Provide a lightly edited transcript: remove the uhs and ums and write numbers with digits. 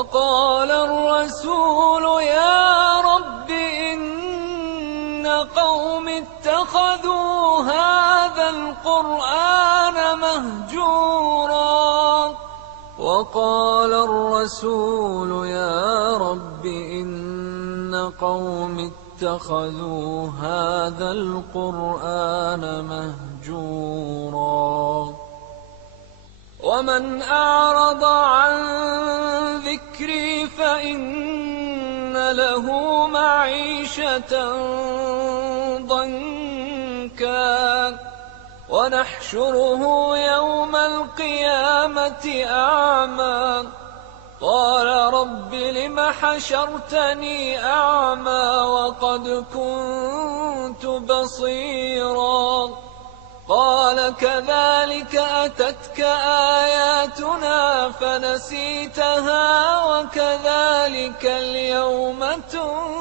وقال الرسول يا رب إن قوم اتخذوا هذا القرآن مهجورا. وقال الرسول يا رب إن قوم اتخذوا هذا القرآن مهجورا. ومن أعرض عن ذكري فإن له معيشة ضنكا ونحشره يوم القيامة أعمى. قال رب لم حشرتني أعمى وقد كنت بصيرا. قال كذلك أتتك آياتنا فنسيتها وكذلك اليوم تنسى.